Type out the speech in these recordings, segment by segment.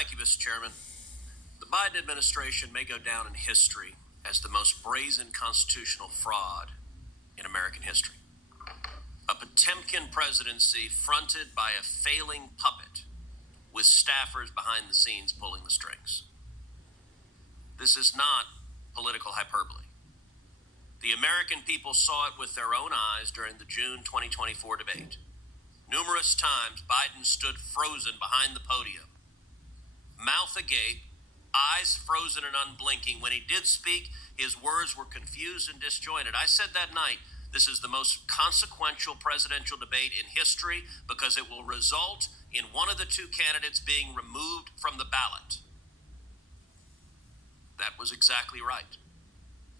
Thank you, Mr. Chairman. The Biden administration may go down in history as the most brazen constitutional fraud in American history. A Potemkin presidency fronted by a failing puppet with staffers behind the scenes pulling the strings. This is not political hyperbole. The American people saw it with their own eyes during the June 2024 debate. Numerous times, Biden stood frozen behind the podium, mouth agape, eyes frozen and unblinking. When he did speak, his words were confused and disjointed. I said that night, this is the most consequential presidential debate in history because it will result in one of the two candidates being removed from the ballot. That was exactly right.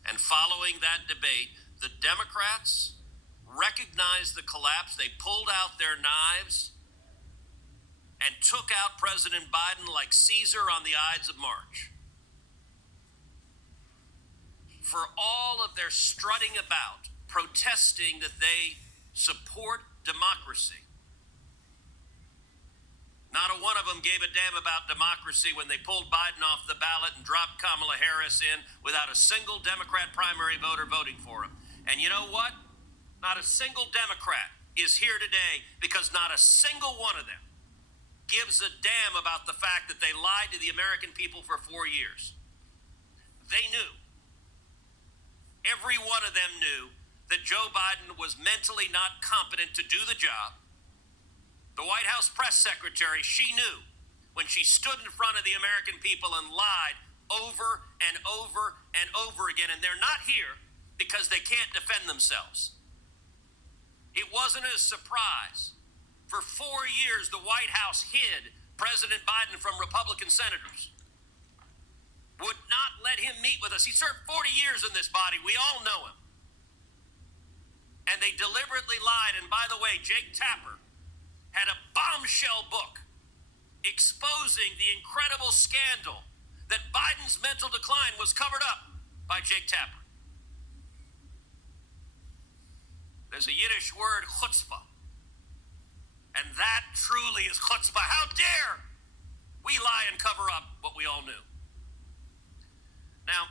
And following that debate, the Democrats recognized the collapse. They pulled out their knives and took out President Biden like Caesar on the Ides of March. For all of their strutting about, protesting that they support democracy, not a one of them gave a damn about democracy when they pulled Biden off the ballot and dropped Kamala Harris in without a single Democrat primary voter voting for him. And you know what? Not a single Democrat is here today because not a single one of them gives a damn about the fact that they lied to the American people for 4 years. They knew. Every one of them knew that Joe Biden was mentally not competent to do the job. The White House press secretary, she knew when she stood in front of the American people and lied over and over and over again. And they're not here because they can't defend themselves. It wasn't a surprise. For 4 years, the White House hid President Biden from Republican senators. Would not let him meet with us. He served 40 years in this body. We all know him. And they deliberately lied. And by the way, Jake Tapper had a bombshell book exposing the incredible scandal that Biden's mental decline was covered up by Jake Tapper. There's a Yiddish word, chutzpah. And that truly is chutzpah. How dare we lie and cover up what we all knew? Now,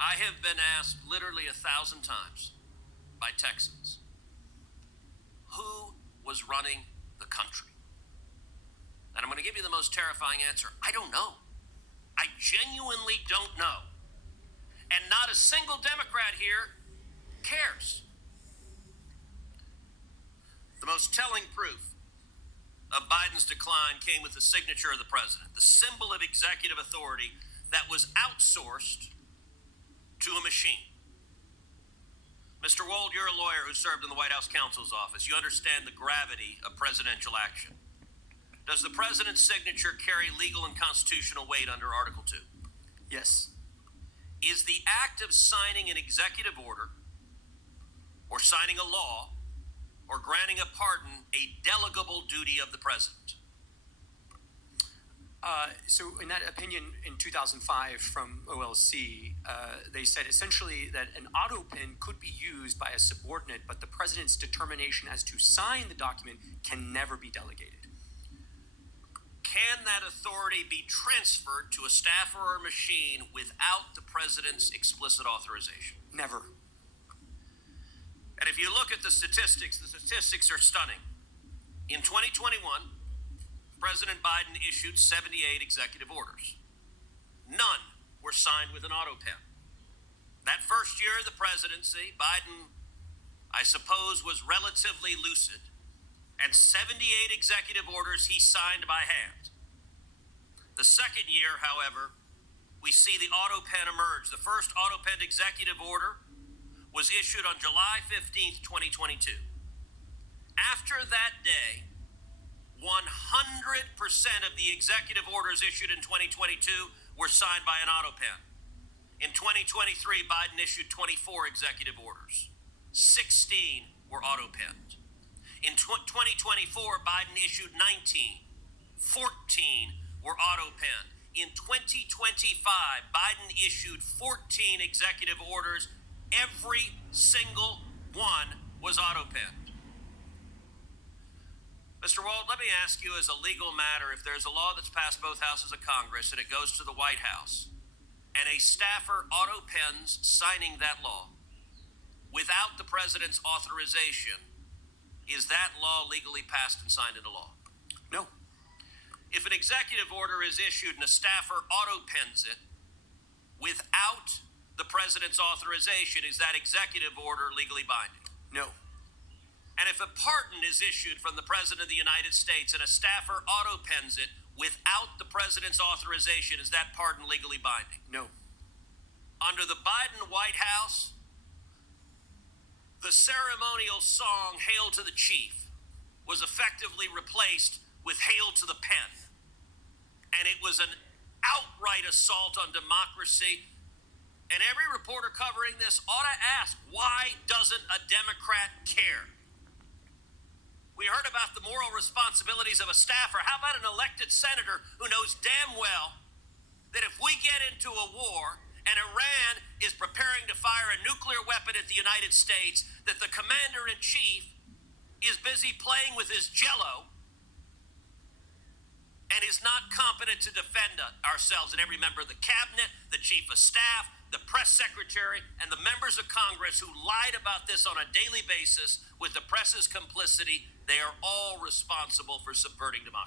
I have been asked literally 1,000 times by Texans, who was running the country? And I'm going to give you the most terrifying answer. I don't know. I genuinely don't know. And not a single Democrat here cares. The most telling proof of Biden's decline came with the signature of the president, the symbol of executive authority that was outsourced to a machine. Mr. Wold, you're a lawyer who served in the White House counsel's office. You understand the gravity of presidential action. Does the president's signature carry legal and constitutional weight under Article 2? Yes. Is the act of signing an executive order or signing a law or granting a pardon a delegable duty of the president? So in that opinion in 2005 from OLC, they said essentially that an Autopen could be used by a subordinate, but the president's determination as to sign the document can never be delegated. Can that authority be transferred to a staffer or machine without the president's explicit authorization? Never. And if you look at the statistics are stunning. In 2021, President Biden issued 78 executive orders. None were signed with an Autopen. That first year of the presidency, Biden, I suppose, was relatively lucid, and 78 executive orders he signed by hand. The second year, however, we see the Autopen emerge. The first Autopen executive order was issued on July 15th, 2022. After that day, 100% of the executive orders issued in 2022 were signed by an Autopen. In 2023, Biden issued 24 executive orders. 16 were Autopenned. In 2024, Biden issued 19. 14 were Autopenned. In 2025, Biden issued 14 executive orders. Every single one was Autopenned. Mr. Wald, let me ask you as a legal matter, if there's a law that's passed both houses of Congress and it goes to the White House, and a staffer autopens signing that law without the president's authorization, is that law legally passed and signed into law? No. If an executive order is issued and a staffer autopens it without the president's authorization, is that executive order legally binding? No. And if a pardon is issued from the President of the United States and a staffer autopens it without the President's authorization, is that pardon legally binding? No. Under the Biden White House, the ceremonial song, Hail to the Chief, was effectively replaced with Hail to the Pen. And it was an outright assault on democracy. And every reporter covering this ought to ask, why doesn't a Democrat care? We heard about the moral responsibilities of a staffer. How about an elected senator who knows damn well that if we get into a war and Iran is preparing to fire a nuclear weapon at the United States, that the commander-in-chief is busy playing with his jello and is not competent to defend ourselves? And every member of the cabinet, the chief of staff, the press secretary, and the members of Congress who lied about this on a daily basis with the press's complicity, they are all responsible for subverting democracy.